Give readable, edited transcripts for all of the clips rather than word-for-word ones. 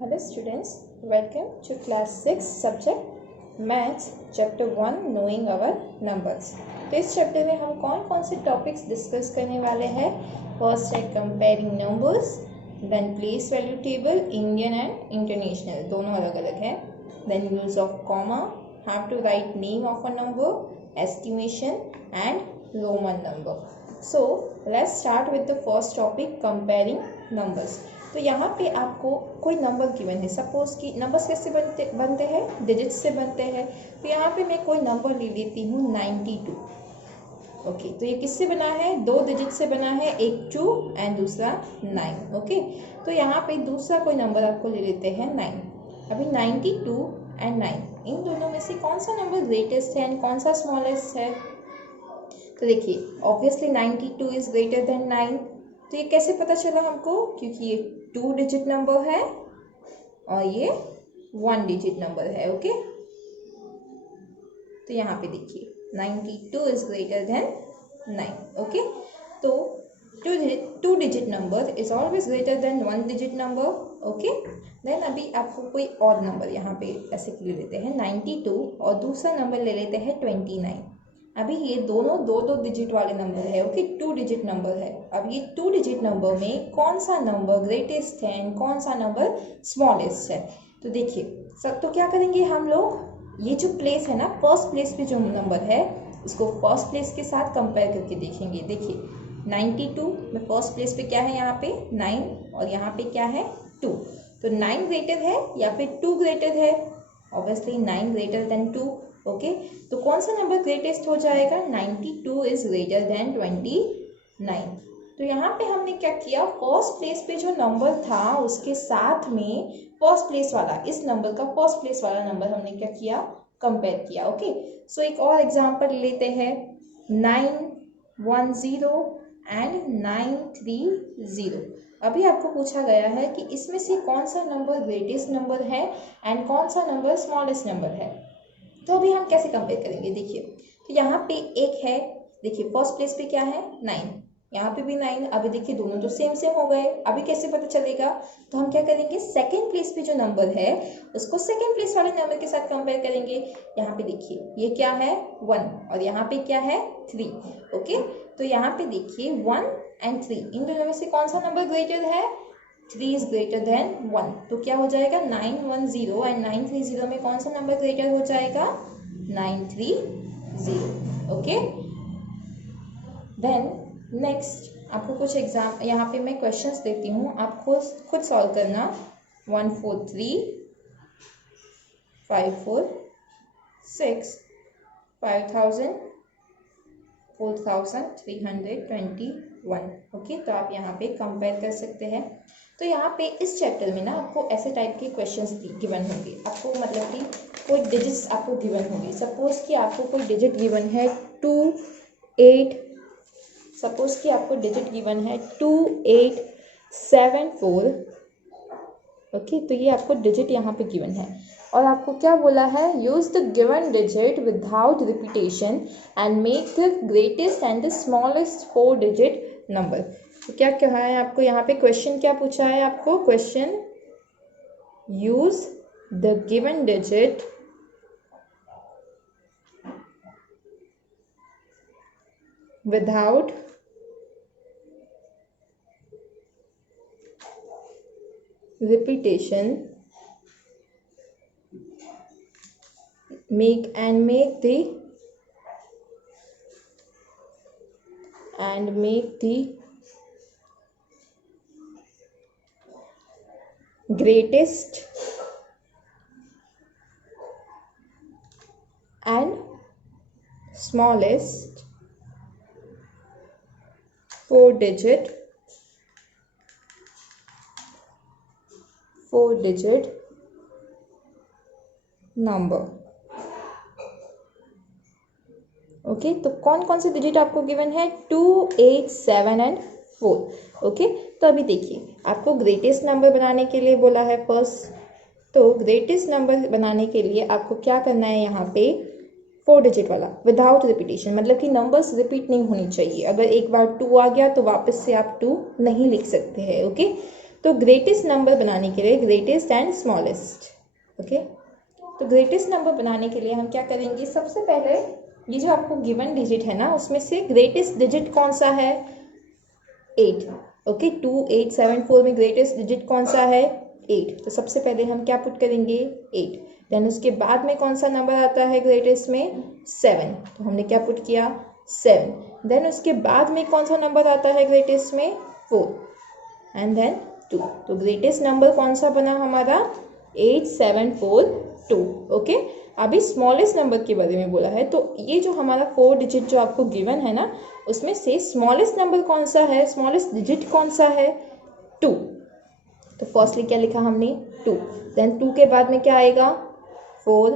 Hello students, welcome to class 6 subject Maths chapter 1 Knowing our Numbers। तो इस chapter में हम कौन कौन से टॉपिक्स डिस्कस करने वाले हैं। फर्स्ट है comparing numbers, then place value table, Indian and international दोनों अलग अलग है, then use of comma, how to write name of a number, estimation and roman number. So let's start with the first topic comparing numbers. तो यहाँ पे आपको कोई number given है, सपोज कि नंबर्स कैसे बनते हैं, डिजिट्स से बनते हैं। तो यहाँ पे मैं कोई नंबर ले लेती हूँ 92। ओके, तो ये किससे बना है, दो डिजिट से बना है, एक 2 एंड दूसरा 9। ओके, तो यहाँ पे दूसरा कोई नंबर आपको ले लेते हैं 9। अभी 92 एंड 9 इन दोनों में से कौन सा नंबर ग्रेटेस्ट है एंड कौन सा स्मॉलेस्ट है। तो देखिए ऑब्वियसली 92 इज ग्रेटर देन 9। तो ये कैसे पता चला हमको, क्योंकि ये 2 डिजिट नंबर है और ये 1 डिजिट नंबर है। ओके, तो यहाँ पे देखिए 92 इज ग्रेटर देन 9। ओके, तो 2 digit number is always greater than 1 digit number. Okay, then अभी आपको कोई और नंबर यहाँ पे ऐसे ले लेते हैं 92 और दूसरा नंबर ले लेते हैं 29। अभी ये दोनों दो डिजिट वाले नंबर है। ओके, 2 डिजिट नंबर है। अब ये 2 डिजिट नंबर में कौन सा नंबर ग्रेटेस्ट है एंड कौन सा नंबर स्मॉलेस्ट है। तो देखिए सब, तो क्या करेंगे हम लोग, ये जो प्लेस है ना, फर्स्ट प्लेस पे जो नंबर है उसको फर्स्ट प्लेस के साथ कंपेयर करके देखेंगे। देखिए 92 में फर्स्ट प्लेस पे क्या है, यहाँ पे 9 और यहाँ पे क्या है 2। तो 9 ग्रेटर है या फिर 2 ग्रेटर है, ऑब्वियसली 9 ग्रेटर देन 2। ओके, तो कौन सा नंबर ग्रेटेस्ट हो जाएगा, 92 इज ग्रेटर देन 29। तो यहाँ पे हमने क्या किया, फर्स्ट प्लेस पे जो नंबर था उसके साथ में फर्स्ट प्लेस वाला, इस नंबर का फर्स्ट प्लेस वाला नंबर हमने क्या किया, कंपेयर किया। ओके, सो एक और एग्जांपल लेते हैं 910 एंड 930। अभी आपको पूछा गया है कि इसमें से कौन सा नंबर ग्रेटेस्ट नंबर है एंड कौन सा नंबर स्मॉलेस्ट नंबर है। तो अभी हम कैसे कंपेयर करेंगे, देखिए तो यहाँ पे एक है, देखिए फर्स्ट प्लेस पे क्या है 9, यहाँ पे भी 9। अभी देखिए दोनों तो सेम हो गए। अभी कैसे पता चलेगा, तो हम क्या करेंगे, सेकंड प्लेस पे जो नंबर है उसको सेकंड प्लेस वाले नंबर के साथ कंपेयर करेंगे। यहाँ पे देखिए ये क्या है 1 और यहाँ पे क्या है 3। ओके, तो यहाँ पे देखिए 1 एंड 3 इन दोनों में से कौन सा नंबर ग्रेटर है, 3 इज ग्रेटर देन 1। तो क्या हो जाएगा 910 एंड 930 में कौन सा नंबर ग्रेटर हो जाएगा, 930। ओके, देन नेक्स्ट आपको कुछ एग्जाम यहाँ पे मैं क्वेश्चंस देती हूँ, आप खुद सॉल्व करना। 143 546 5000 4321। ओके, तो आप यहाँ पे कंपेयर कर सकते हैं। तो यहाँ पे इस चैप्टर में ना आपको ऐसे टाइप के क्वेश्चंस गिवन होंगे, आपको मतलब कि कोई डिजिट्स आपको गिवन होंगे। सपोज कि आपको कोई डिजिट गिवन है 2 8, सपोज कि आपको डिजिट गिवन है 2874। ओके, तो ये आपको डिजिट यहाँ पे गिवन है और आपको क्या बोला है, use the given digit without repetition and make the greatest and the smallest 4 digit number. तो क्या कहा है आपको यहाँ पे, क्वेश्चन क्या पूछा है आपको, question use the given digit without repetition make the greatest and smallest 4 digit number. Okay, तो कौन कौन से डिजिट आपको गिवन है, 2 8 7 एंड 4। ओके, तो अभी देखिए आपको ग्रेटेस्ट नंबर बनाने के लिए बोला है फर्स्ट। तो ग्रेटेस्ट नंबर बनाने के लिए आपको क्या करना है, यहाँ पे 4 डिजिट वाला विदाउट रिपीटेशन, मतलब कि नंबर्स रिपीट नहीं होनी चाहिए। अगर एक बार 2 आ गया तो वापस से आप 2 नहीं लिख सकते हैं। ओके, तो ग्रेटेस्ट नंबर बनाने के लिए ग्रेटेस्ट एंड स्मॉलेस्ट, ओके। तो ग्रेटेस्ट नंबर बनाने के लिए हम क्या करेंगे, सबसे पहले ये जो आपको गिवन डिजिट है ना उसमें से ग्रेटेस्ट डिजिट कौन सा है, 8, ओके। 2 8 7 4 में ग्रेटेस्ट डिजिट कौन सा है, 8। तो सबसे पहले हम क्या पुट करेंगे, 8। देन उसके बाद में कौन सा नंबर आता है ग्रेटेस्ट में, 7। तो हमने क्या पुट किया, 7। देन उसके बाद में कौन सा नंबर आता है ग्रेटेस्ट में, 4 एंड देन 2। तो ग्रेटेस्ट नंबर कौन सा बना हमारा, 8 7 4 2, ओके। अभी स्मॉलेस्ट नंबर के बारे में बोला है, तो ये जो हमारा 4 डिजिट जो आपको गिवन है ना उसमें से स्मॉलेस्ट नंबर कौन सा है, स्मॉलेस्ट डिजिट कौन सा है, 2। तो फर्स्टली क्या लिखा हमने, 2। देन 2 के बाद में क्या आएगा, 4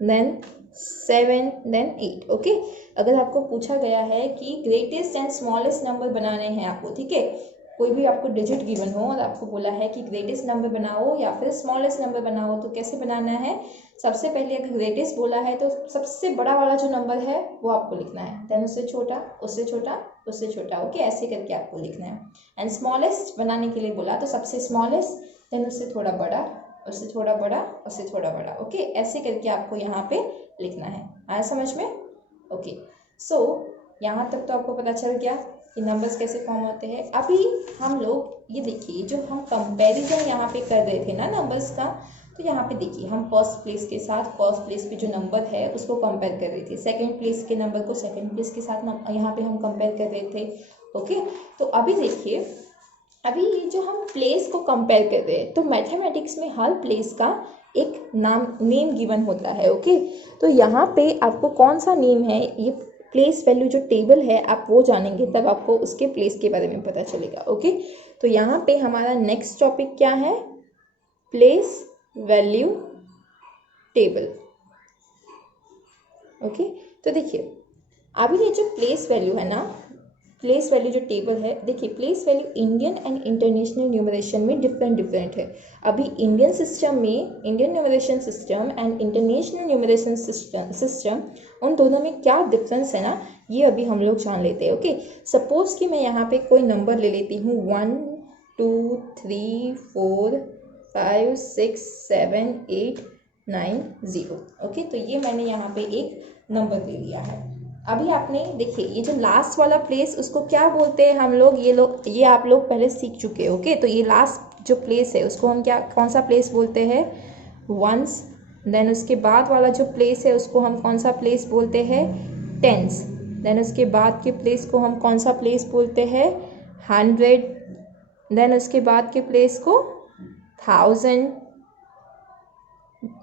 देन 7 देन 8, ओके। अगर आपको पूछा गया है कि ग्रेटेस्ट एंड स्मॉलेस्ट नंबर बनाने हैं आपको, ठीक है, कोई भी आपको डिजिट गिवन हो और आपको बोला है कि ग्रेटेस्ट नंबर बनाओ या फिर स्मॉलेस्ट नंबर बनाओ, तो कैसे बनाना है, सबसे पहले अगर ग्रेटेस्ट बोला है तो सबसे बड़ा वाला जो नंबर है वो आपको लिखना है, देन उससे छोटा उससे छोटा उससे छोटा, ओके, ऐसे करके आपको लिखना है। एंड स्मॉलेस्ट बनाने के लिए बोला तो सबसे स्मॉलेस्ट देन उससे थोड़ा बड़ा, उससे थोड़ा बड़ा, उससे थोड़ा बड़ा, ओके, ऐसे करके आपको यहाँ पे लिखना है। आया समझ में, ओके। सो यहाँ तक तो आपको पता चल गया कि नंबर्स कैसे फॉर्म होते हैं। अभी हम लोग ये देखिए, जो हम कंपैरिजन यहाँ पे कर रहे थे ना नंबर्स का, तो यहाँ पे देखिए हम फर्स्ट प्लेस के साथ फर्स्ट प्लेस पे जो नंबर है उसको कंपेयर कर रहे थे, सेकंड प्लेस के नंबर को सेकंड प्लेस के साथ यहाँ पे हम कंपेयर कर रहे थे, ओके। तो अभी देखिए, अभी ये जो हम प्लेस को कंपेयर कर रहे हैं, तो मैथमेटिक्स में हर प्लेस का एक नेम गिवन होता है, ओके। तो यहाँ पे आपको कौन सा नेम है, ये प्लेस वैल्यू जो टेबल है आप वो जानेंगे तब आपको उसके प्लेस के बारे में पता चलेगा, ओके। तो यहाँ पे हमारा नेक्स्ट टॉपिक क्या है, प्लेस वैल्यू टेबल, ओके। तो देखिए अभी ये जो प्लेस वैल्यू है ना, प्लेस वैल्यू जो टेबल है, देखिए place value Indian and international numeration में डिफरेंट है। अभी इंडियन सिस्टम में, Indian numeration system and international numeration system उन दोनों में क्या डिफरेंस है ना, ये अभी हम लोग जान लेते हैं, ओके। सपोज कि मैं यहाँ पे कोई नंबर ले लेती हूँ 1 2 3 4 5 6 7 8 9 0, ओके। तो ये मैंने यहाँ पे एक नंबर ले लिया है। अभी आपने देखिए ये जो लास्ट वाला प्लेस उसको क्या बोलते हैं हम लोग, ये आप लोग पहले सीख चुके हैं, ओके। तो ये लास्ट जो प्लेस है उसको हम क्या, कौन सा प्लेस बोलते हैं, वंस। देन उसके बाद वाला जो प्लेस है उसको हम कौन सा प्लेस बोलते हैं, टेंस। देन उसके बाद के प्लेस को हम कौन सा प्लेस बोलते हैं, 100। देन उसके बाद के प्लेस को 1000।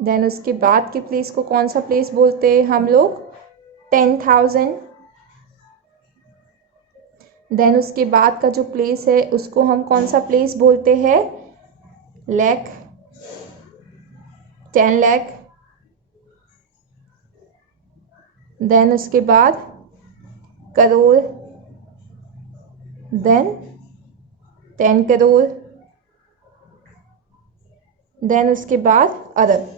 देन उसके बाद के प्लेस को कौन सा प्लेस बोलते हैं हम लोग, 10,000। देन उसके बाद का जो प्लेस है उसको हम कौन सा प्लेस बोलते हैं, लाख, 10 लाख। देन उसके बाद करोड़, देन 10 करोड़। देन उसके बाद अरब,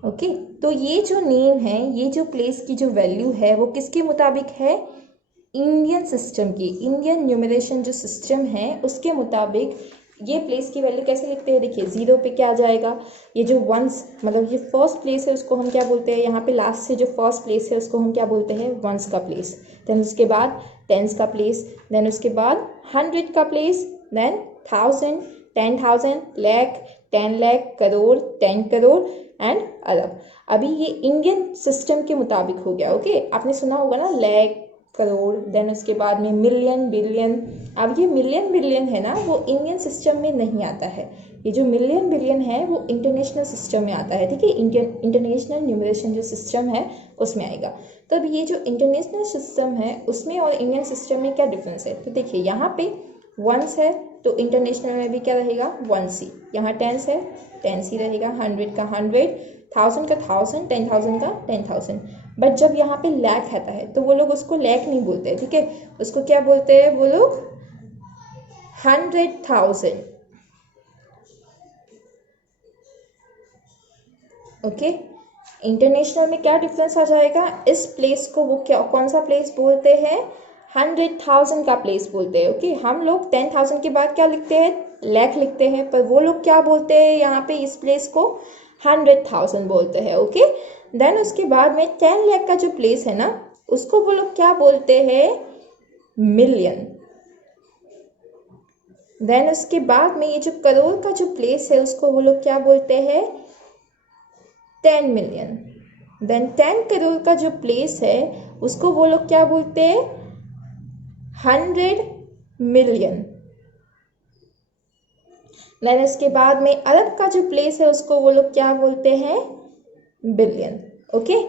ओके। तो ये जो नेम है, ये जो प्लेस की जो वैल्यू है वो किसके मुताबिक है, इंडियन सिस्टम की, इंडियन न्यूमरेशन जो सिस्टम है उसके मुताबिक ये प्लेस की वैल्यू कैसे लिखते हैं, देखिए 0 पे क्या आ जाएगा, ये जो वंस मतलब ये फर्स्ट प्लेस है उसको हम क्या बोलते हैं, यहाँ पे लास्ट से जो फर्स्ट प्लेस है उसको हम क्या बोलते हैं, वंस का प्लेस। देन उसके बाद टेंस का प्लेस, देन उसके बाद 100 का place, then 1000, 10,000, lakh, 10 lakh, crore, 10 crore and अरब। अभी ये इंडियन सिस्टम के मुताबिक हो गया, ओके। आपने सुना होगा ना लाख, करोड़, देन उसके बाद में मिलियन, बिलियन। अब ये मिलियन बिलियन है ना वो इंडियन सिस्टम में नहीं आता है, ये जो मिलियन बिलियन है वो इंटरनेशनल सिस्टम में आता है, ठीक है। इंटरनेशनल न्यूमरेशन जो सिस्टम है उसमें आएगा। तब ये जो इंटरनेशनल सिस्टम है उसमें और इंडियन सिस्टम में क्या डिफरेंस है, तो देखिए यहाँ पे वंस है तो इंटरनेशनल में भी क्या रहेगा, वंस ही। यहाँ टेंस है, टेंस ही रहेगा, 100 का 100, 1000 का 1000, 10,000 का 10,000। बट जब यहाँ पे लाख आता है तो वो लोग उसको लाख नहीं बोलते, ठीक है, उसको क्या बोलते हैं वो लोग, 100,000, ओके। इंटरनेशनल में क्या डिफरेंस आ जाएगा, इस प्लेस को वो क्या, कौन सा प्लेस बोलते हैं, 100,000 का प्लेस बोलते हैं। ओके, हम लोग 10,000 के बाद क्या लिखते हैं, लाख लिखते हैं, पर वो लोग क्या बोलते हैं यहाँ पे इस प्लेस को 100,000 बोलते हैं। ओके, देन उसके बाद में 10 लाख का जो प्लेस है ना, उसको वो लोग क्या बोलते हैं, मिलियन। देन उसके बाद में ये जो करोड़ का जो प्लेस है उसको वो लोग क्या बोलते हैं, 10 मिलियन। देन 10 करोड़ का जो प्लेस है उसको वो लोग क्या बोलते हैं, 100 मिलियन। देन इसके बाद में अरब का जो प्लेस है उसको वो लोग क्या बोलते हैं, बिलियन। ओके,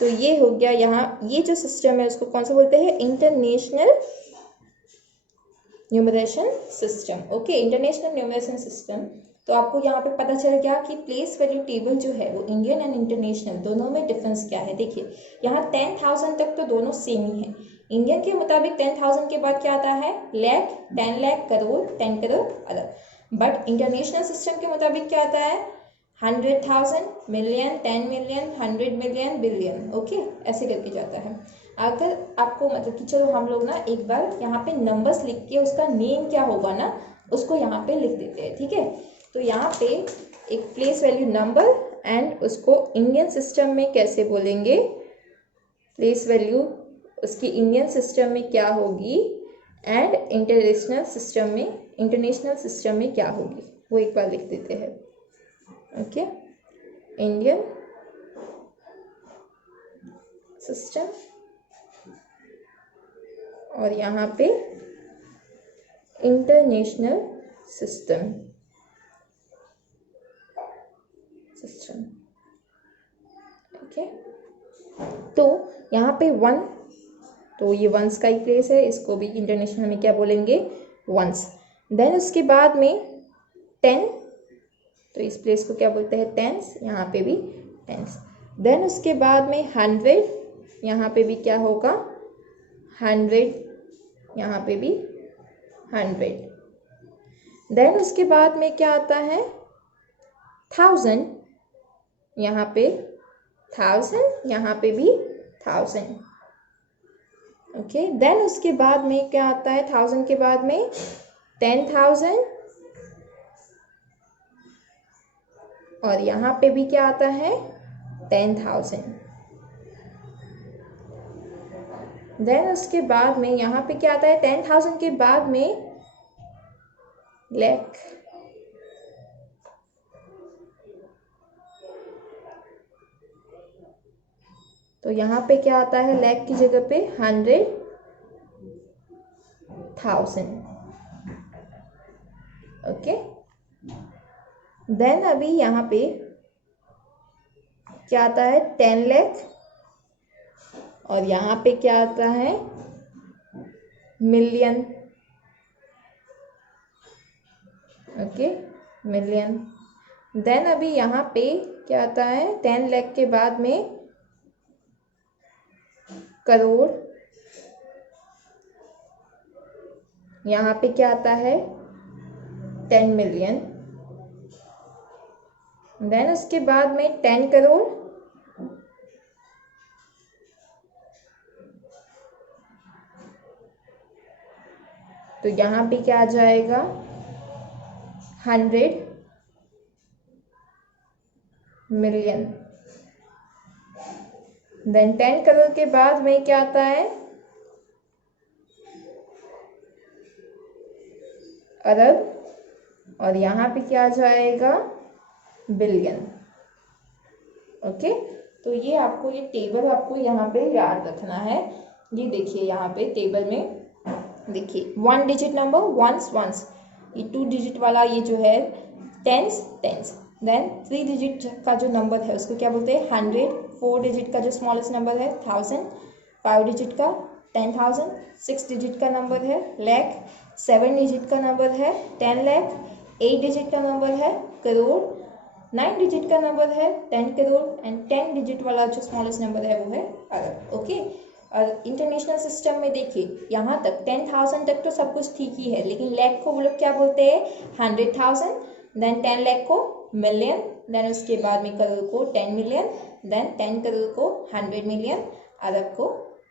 तो ये हो गया यहाँ, ये जो सिस्टम है उसको कौन सा बोलते हैं, international numeration system. Okay, international numeration system. तो आपको यहाँ पे पता चल गया कि प्लेस वैल्यू टेबल जो है वो इंडियन एंड इंटरनेशनल दोनों में डिफरेंस क्या है। देखिए यहाँ 10,000 तक तो दोनों सेम ही है। इंडियन के मुताबिक 10,000 के बाद क्या आता है, लाख, 10 लाख, करोड़, 10 करोड़, अरब। बट इंटरनेशनल सिस्टम के मुताबिक क्या आता है, 100,000, million, 10 million, 100 million, billion. Okay, ऐसे करके जाता है। अगर आपको मतलब कि चलो हम लोग ना एक बार यहाँ पे नंबर्स लिख के उसका नेम क्या होगा ना उसको यहाँ पे लिख देते हैं। ठीक है, तो यहाँ पे एक प्लेस वैल्यू नंबर एंड उसको इंडियन सिस्टम में कैसे बोलेंगे, प्लेस वैल्यू उसकी इंडियन सिस्टम में क्या होगी एंड इंटरनेशनल सिस्टम में क्या होगी, वो एक बार लिख देते हैं। ओके, इंडियन सिस्टम और यहाँ पे इंटरनेशनल सिस्टम। ओके, तो यहाँ पे 1, तो ये वंस का ही प्लेस है, इसको भी इंटरनेशनल में क्या बोलेंगे, वंस। देन उसके बाद में 10, तो इस प्लेस को क्या बोलते हैं, टेंस, यहाँ पे भी टेंस। देन उसके बाद में 100, यहाँ पे भी क्या होगा, 100, यहाँ पे भी 100। देन उसके बाद में क्या आता है, 1000, यहाँ पे 1000, यहाँ पे भी 1000। ओके, देन उसके बाद में क्या आता है, 1000 के बाद में 10,000 और यहाँ पे भी क्या आता है, 10,000। देन उसके बाद में यहाँ पे क्या आता है, 10,000 के बाद में लाख। तो यहाँ पे क्या आता है, लाख की जगह पे 100,000। ओके, देन अभी यहाँ पे क्या आता है, 10 लाख और यहाँ पे क्या आता है, मिलियन। Okay, million. देन अभी यहाँ पे क्या आता है, 10 लाख के बाद में करोड़, यहाँ पे क्या आता है, 10 मिलियन। देन उसके बाद में 10 करोड़, तो यहाँ पे क्या आ जाएगा, 100 मिलियन। देन 10 करोड़ के बाद में क्या आता है, अरब और यहाँ पे क्या आ जाएगा, बिलियन। ओके, तो ये आपको ये टेबल आपको यहाँ पे याद रखना है। ये देखिए यहाँ पे टेबल में देखिए 1 डिजिट नंबर वंस वंस, ये 2 डिजिट वाला ये जो है टेंस टेंस। देन 3 डिजिट का जो नंबर है उसको क्या बोलते हैं, 100। 4 डिजिट का जो स्मॉलेस्ट नंबर है 1000। 5 डिजिट का 10,000। 6 डिजिट का नंबर है लाख। 7 डिजिट का नंबर है 10 लाख। 8 डिजिट का नंबर है करोड़। 9 डिजिट का नंबर है 10 करोड़ एंड 10 डिजिट वाला जो स्मॉलेस्ट नंबर है वो है अरब। ओके, और इंटरनेशनल सिस्टम में देखिए यहाँ तक 10,000 तक तो सब कुछ ठीक ही है, लेकिन लाख को वो लोग क्या बोलते हैं, 100,000। देन 10 लाख को मिलियन। देन उसके बाद में करोड़ को 10 मिलियन। देन 10 करोड़ को 100 मिलियन। अरब को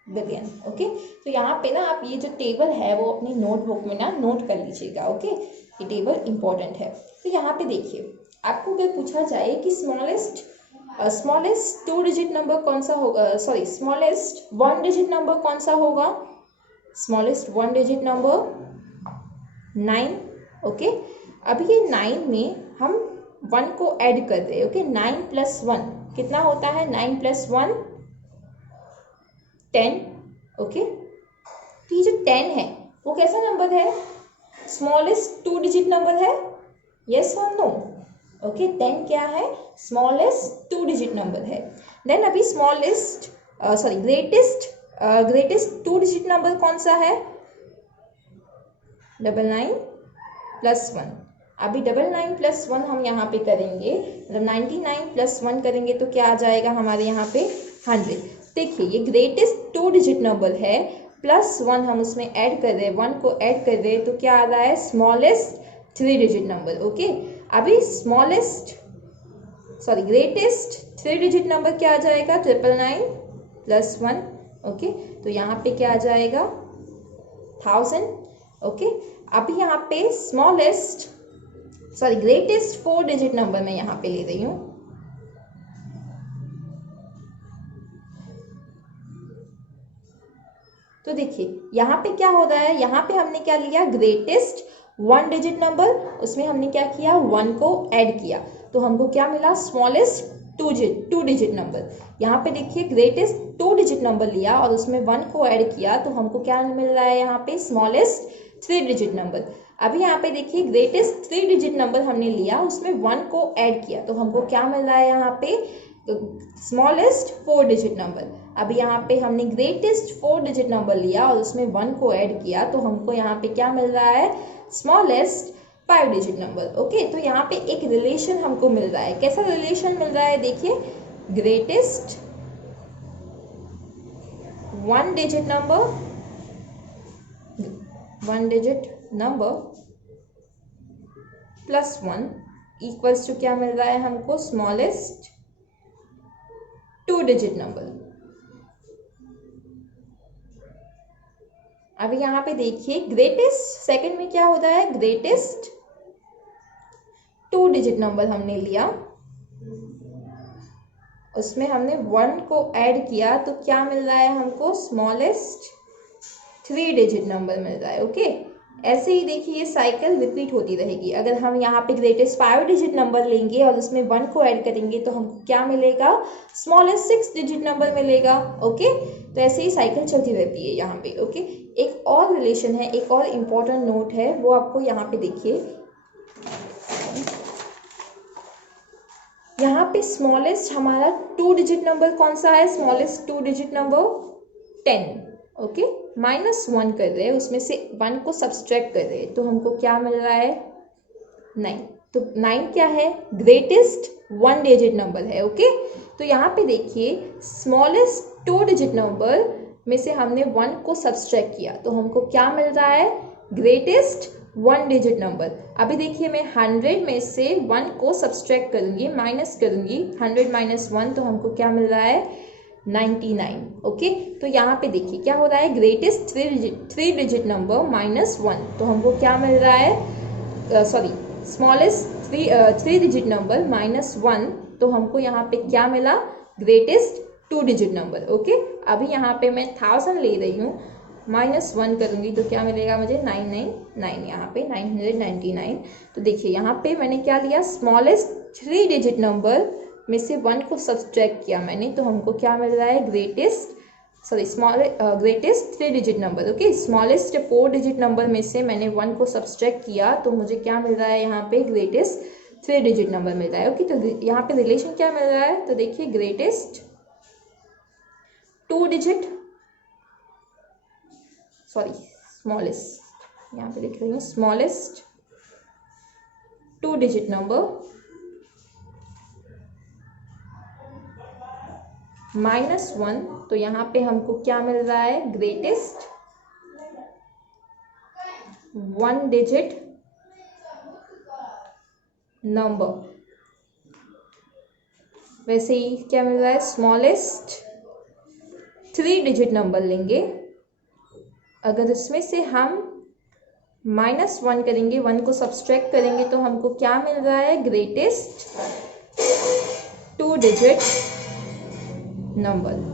बिलियन। ओके, तो यहाँ पे ना आप ये जो टेबल है वो अपनी नोटबुक में ना नोट कर लीजिएगा। ओके, ये टेबल इंपॉर्टेंट है। तो यहाँ पे देखिए, आपको अगर पूछा जाए कि स्मॉलेस्ट 2 डिजिट नंबर कौन सा होगा, सॉरी स्मॉलेस्ट 1 डिजिट नंबर कौन सा होगा, स्मॉलेस्ट 1 डिजिट नंबर 9। ओके, अभी ये 9 में हम 1 को ऐड कर रहे हैं। ओके, 9 + 1 कितना होता है, 9 + 1 10। ओके, तो ये जो 10 है वो कैसा नंबर है, स्मॉलेस्ट 2 डिजिट नंबर है, यस और नो। ओके, 10 क्या है, स्मॉलेस्ट 2 डिजिट नंबर है। देन अभी ग्रेटेस्ट 2 डिजिट नंबर कौन सा है, 99 + 1। अभी 99 + 1 हम यहाँ पे करेंगे, मतलब 99 + 1 करेंगे तो क्या आ जाएगा हमारे यहाँ पे 100। देखिए ये ग्रेटेस्ट 2 डिजिट नंबर है, +1 हम उसमें ऐड कर रहे हैं, 1 को ऐड कर रहे हैं तो क्या आ रहा है, स्मॉलेस्ट 3 डिजिट नंबर। ओके, अभी ग्रेटेस्ट 3 डिजिट नंबर क्या आ जाएगा, 999 + 1। ओके, तो यहाँ पे क्या आ जाएगा, 1000। ओके, अभी यहाँ पे ग्रेटेस्ट 4 डिजिट नंबर मैं यहाँ पे ले रही हूँ। तो देखिए यहाँ पे क्या हो रहा है, यहाँ पे हमने क्या लिया, ग्रेटेस्ट 1 डिजिट नंबर, उसमें हमने क्या किया, 1 को ऐड किया तो हमको क्या मिला, स्मॉलेस्ट 2 डिजिट नंबर। यहाँ पे देखिए ग्रेटेस्ट 2 डिजिट नंबर लिया और उसमें 1 को ऐड किया तो हमको क्या मिल रहा है, यहाँ पे स्मॉलेस्ट 3 डिजिट नंबर। अभी यहाँ पे देखिए ग्रेटेस्ट 3 डिजिट नंबर हमने लिया, उसमें 1 को ऐड किया तो हमको क्या मिल रहा है, यहाँ पे स्मॉलेस्ट 4 डिजिट नंबर। अभी यहाँ पे हमने ग्रेटेस्ट 4 डिजिट नंबर लिया और उसमें 1 को ऐड किया तो हमको यहाँ पे क्या मिल रहा है, स्मॉलेस्ट 5 डिजिट नंबर। ओके, तो यहाँ पे एक रिलेशन हमको मिल रहा है। कैसा रिलेशन मिल रहा है, देखिए greatest 1 digit number +1 equals to क्या मिल रहा है हमको, स्मॉलेस्ट 2 डिजिट नंबर। अभी यहाँ पे देखिए ग्रेटेस्ट सेकंड में क्या होता है, ग्रेटेस्ट 2 डिजिट नंबर हमने लिया, उसमें हमने 1 को ऐड किया तो क्या मिल रहा है हमको, स्मॉलेस्ट 3 डिजिट नंबर मिल रहा है। ओके, ऐसे ही देखिए ये साइकिल रिपीट होती रहेगी। अगर हम यहाँ पे ग्रेटेस्ट 5 डिजिट नंबर लेंगे और उसमें 1 को ऐड करेंगे तो हमको क्या मिलेगा, स्मॉलेस्ट 6 डिजिट नंबर मिलेगा। ओके, तो ऐसे ही साइकिल चलती रहती है यहाँ पे। ओके, एक और रिलेशन है, एक और इम्पॉर्टेंट नोट है, वो आपको यहाँ पे देखिए, यहाँ पे स्मॉलेस्ट हमारा 2 डिजिट नंबर कौन सा है, स्मॉलेस्ट 2 डिजिट नंबर 10। ओके, -1 कर रहे हैं, उसमें से 1 को सब्सट्रैक्ट कर रहे हैं तो हमको क्या मिल रहा है, 9। तो 9 क्या है, ग्रेटेस्ट 1 डिजिट नंबर है। ओके, तो यहाँ पे देखिए स्मॉलेस्ट 2 डिजिट नंबर में से हमने 1 को सब्सट्रैक्ट किया तो हमको क्या मिल रहा है, ग्रेटेस्ट 1 डिजिट नंबर। अभी देखिए मैं 100 में से 1 को सब्सट्रैक्ट करूंगी, माइनस करूंगी, 100 - 1 तो हमको क्या मिल रहा है, 99। ओके, तो यहाँ पे देखिए क्या हो रहा है, ग्रेटेस्ट 3 डिजिट नंबर -1 तो हमको क्या मिल रहा है, स्मॉलेस्ट 3 डिजिट नंबर -1 तो हमको यहाँ पे क्या मिला, ग्रेटेस्ट 2 डिजिट नंबर। ओके, अभी यहाँ पे मैं 1000 ले रही हूँ, -1 करूँगी तो क्या मिलेगा मुझे, 999, यहाँ पे 999। तो देखिए यहाँ पे मैंने क्या लिया, स्मॉलेस्ट 3 डिजिट नंबर में से 1 को सब्सट्रैक्ट किया मैंने तो हमको क्या मिल रहा है, greatest 3 digit number. Okay, smallest 4 digit number में से मैंने 1 को सब्सट्रैक्ट किया तो मुझे क्या मिल रहा है, यहाँ पे ग्रेटेस्ट 3 डिजिट नंबर मिल रहा है। ओके, तो यहाँ पे रिलेशन क्या मिल रहा है, तो देखिए ग्रेटेस्ट 2 डिजिट स्मॉलेस्ट, यहाँ पे लिख रही हूँ स्मॉलेस्ट 2 डिजिट नंबर -1 तो यहाँ पे हमको क्या मिल रहा है, ग्रेटेस्ट 1 डिजिट नंबर। वैसे ही क्या मिल रहा है, स्मॉलेस्ट 3 डिजिट नंबर लेंगे, अगर उसमें से हम -1 करेंगे, 1 को सब्सट्रैक्ट करेंगे तो हमको क्या मिल रहा है, ग्रेटेस्ट 2 डिजिट नंबर।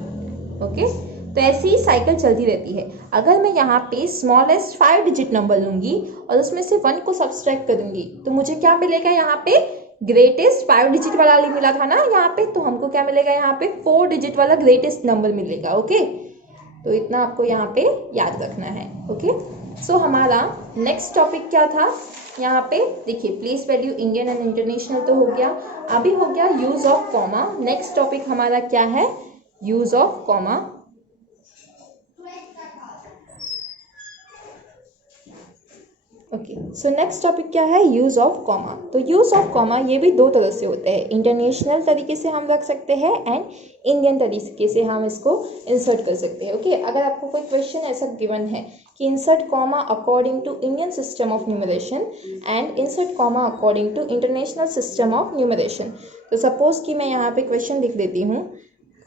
ओके, तो ऐसी ही साइकिल चलती रहती है। अगर मैं यहाँ पे स्मॉलेस्ट 5 डिजिट नंबर लूँगी और उसमें से 1 को सब्सट्रैक्ट करूँगी तो मुझे क्या मिलेगा, यहाँ पे ग्रेटेस्ट 5 डिजिट वाला मिला था ना यहाँ पे, तो हमको क्या मिलेगा, यहाँ पे 4 डिजिट वाला ग्रेटेस्ट नंबर मिलेगा। ओके, तो इतना आपको यहाँ पे याद रखना है। ओके, सो हमारा नेक्स्ट टॉपिक क्या था, यहाँ पे देखिए place value Indian and international तो हो गया, अभी हो गया use of comma. Next topic हमारा क्या है, use of comma. Okay, so next topic क्या है, यूज ऑफ कॉमा। तो यूज ऑफ कॉमा ये भी दो तरह से होते हैं, इंटरनेशनल तरीके से हम रख सकते हैं एंड इंडियन तरीके से हम इसको इंसर्ट कर सकते हैं। ओके, अगर आपको कोई क्वेश्चन ऐसा गिवन है कि insert comma according to Indian system of numeration and insert comma according to international system of numeration, तो सपोज कि मैं यहाँ पे क्वेश्चन लिख देती हूँ,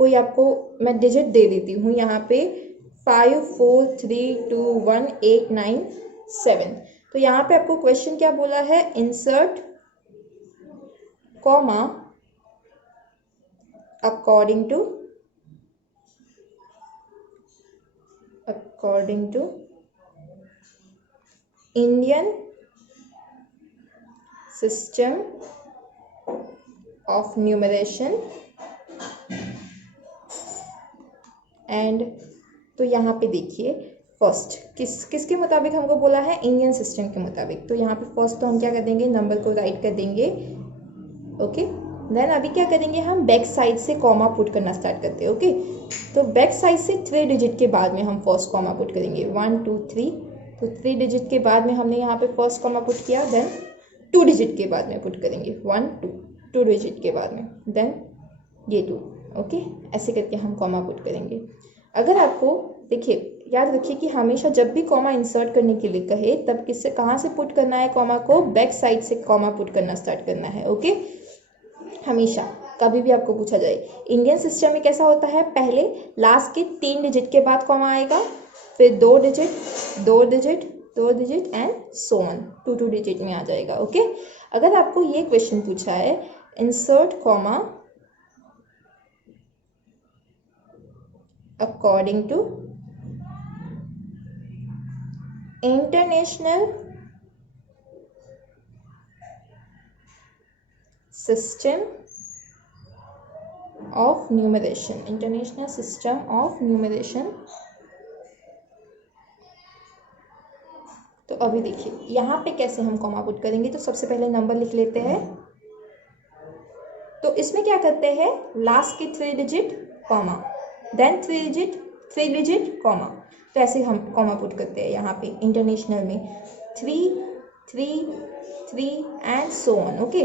कोई आपको मैं डिजिट दे देती हूँ यहाँ पे 5 4 3 2 1 8 9 7, तो यहाँ पे आपको क्वेश्चन क्या बोला है, insert comma according to Indian system of numeration and, तो यहाँ पे देखिए फर्स्ट किसके मुताबिक हमको बोला है, इंडियन सिस्टम के मुताबिक, तो यहाँ पे फर्स्ट तो हम क्या कर देंगे, नंबर को राइट कर देंगे। ओके, देन अभी क्या करेंगे, हम बैक साइड से कॉमा पुट करना स्टार्ट करते हैं। ओके, तो बैक साइड से 3 डिजिट के बाद में हम फर्स्ट कॉमा पुट करेंगे, 1 2 3, तो 3 डिजिट के बाद में हमने यहाँ पे फर्स्ट कॉमा पुट किया, देन 2 डिजिट के बाद में पुट करेंगे, 1 2 डिजिट के बाद में, देन ये 2। ओके, ऐसे करके हम कॉमा पुट करेंगे। अगर आपको देखिए याद रखिए कि हमेशा जब भी कॉमा इंसर्ट करने के लिए कहे तब किससे कहाँ से पुट करना है, कॉमा को बैक साइड से कॉमा पुट करना स्टार्ट करना है। ओके, हमेशा कभी भी आपको पूछा जाए, इंडियन सिस्टम में कैसा होता है, पहले लास्ट के 3 डिजिट के बाद कॉमा आएगा, फिर 2 digit 2 digit 2 digit and so on 2 digit में आ जाएगा। ओके, अगर आपको ये क्वेश्चन पूछा है, insert comma according to international system of numeration, international system of numeration, तो अभी देखिए यहाँ पे कैसे हम कॉमा पुट करेंगे, तो सबसे पहले नंबर लिख लेते हैं, तो इसमें क्या करते हैं, लास्ट के 3 digit comma, then 3 digit comma, तो ऐसे हम कॉमा पुट करते हैं यहाँ पे इंटरनेशनल में 3 3 3 एंड सो ऑन। ओके,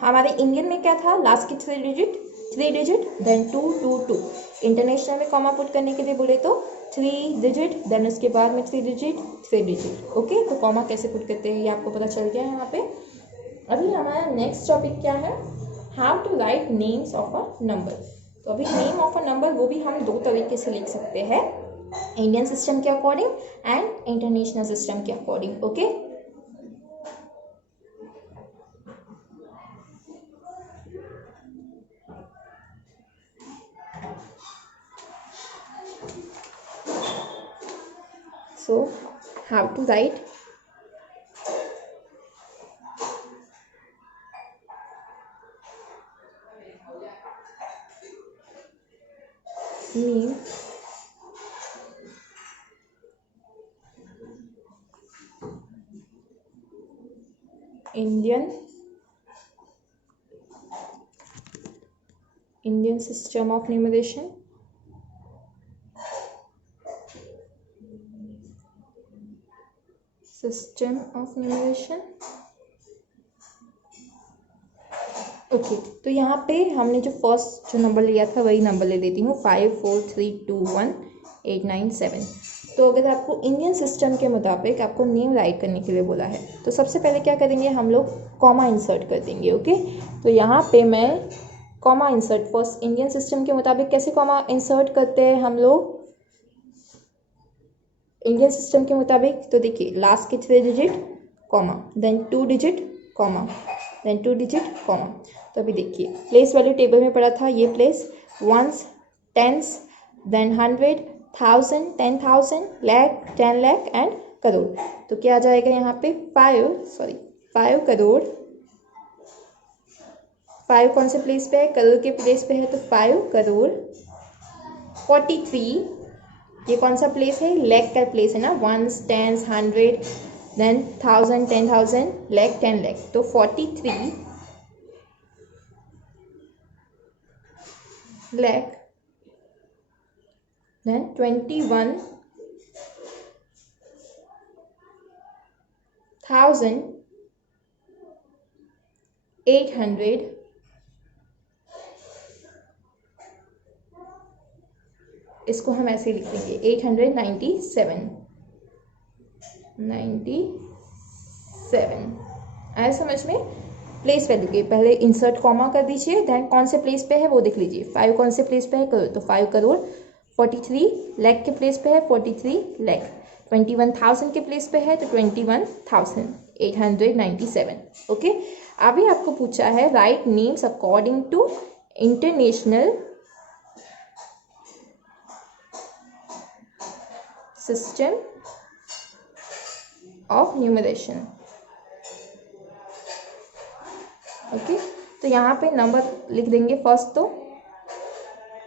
हमारे इंडियन में क्या था, लास्ट की 3 डिजिट देन 2 2 2, इंटरनेशनल में कॉमा पुट करने के लिए बोले तो 3 डिजिट देन उसके बाद में 3 डिजिट। ओके, तो कॉमा कैसे पुट करते हैं ये आपको पता चल गया है यहाँ पे। अभी हमारा नेक्स्ट टॉपिक क्या है, how to write names of a number. तो अभी नेम ऑफ अ नंबर वो भी हम 2 तरीके से लिख सकते हैं, इंडियन सिस्टम के अकॉर्डिंग एंड इंटरनेशनल सिस्टम के according. Okay, so how to write name Indian system of numeration okay, तो यहाँ पे हमने जो फर्स्ट जो नंबर लिया था वही नंबर ले लेती हूँ, 5 4 3 2 1 8 9 7। तो अगर आपको इंडियन सिस्टम के मुताबिक आपको नेम राइट करने के लिए बोला है, तो सबसे पहले क्या करेंगे, हम लोग कॉमा इंसर्ट कर देंगे। ओके, तो यहाँ पे मैं comma insert, first Indian system के मुताबिक कैसे कॉमा इंसर्ट करते हैं हम लोग, इंडियन सिस्टम के मुताबिक तो देखिए लास्ट के 3 digit comma, then 2 digit comma, then 2 digit comma. तो अभी देखिए प्लेस वैल्यू टेबल में पड़ा था ये place ones, tens, then 100, 1000, 10,000, lakh, 10 lakh and crore. तो क्या आ जाएगा यहाँ पे 5 करोड़। 5 कौन से प्लेस पे है, करोड़ के प्लेस पे है, तो 5 करोड़ 43। ये कौन सा प्लेस है, लैख का प्लेस है ना, ones, tens, 100, then 1000, 10,000, lakh, 10 lakh. तो 43 लाख, देन 21,800 इसको हम ऐसे लिख देंगे 897 आया समझ में। प्लेस वैल्यू के पहले इंसर्ट कॉमा कर दीजिए, देन कौन से प्लेस पे है वो देख लीजिए। 5 कौन से प्लेस पे है, करोड़, तो 5 करोड़ 43 लाख के प्लेस पे है 43 लाख। 21,000 के प्लेस पे है तो 21,897। ओके, अभी आपको पूछा है write names according to international system of numeration. Okay, तो यहाँ पे नंबर लिख देंगे फर्स्ट। तो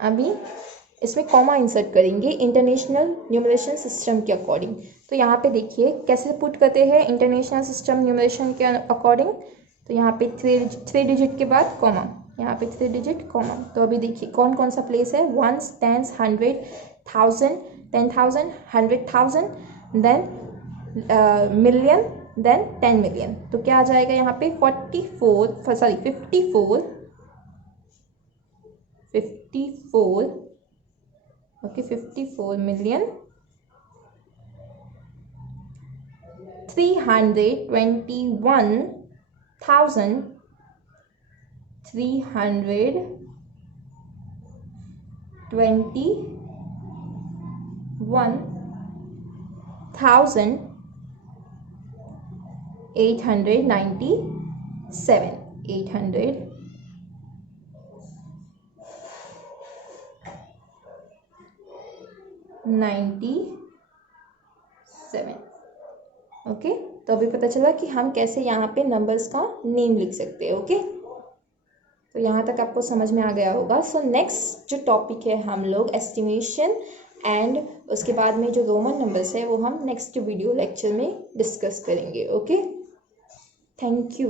अभी इसमें कॉमा इंसर्ट करेंगे इंटरनेशनल न्यूमरेशन सिस्टम के अकॉर्डिंग। तो यहाँ पे देखिए कैसे पुट करते हैं इंटरनेशनल सिस्टम न्यूमरेशन के अकॉर्डिंग। तो यहाँ पे 3 डिजिट के बाद कॉमा, यहाँ पे 3 डिजिट कॉमा। तो अभी देखिए कौन कौन सा प्लेस है, ones, tens, 100, 1000, 10,000, 100,000, then million, then 10 million. तो क्या आ जाएगा यहाँ पे 54 ओके 54 मिलियन 897। ओके, तो अभी पता चला कि हम कैसे यहाँ पे नंबर्स का नेम लिख सकते हैं। ओके, तो यहाँ तक आपको समझ में आ गया होगा। सो नेक्स्ट जो टॉपिक है हम लोग एस्टिमेशन एंड उसके बाद में जो रोमन नंबर्स है वो हम नेक्स्ट वीडियो लेक्चर में डिस्कस करेंगे। Okay, thank you.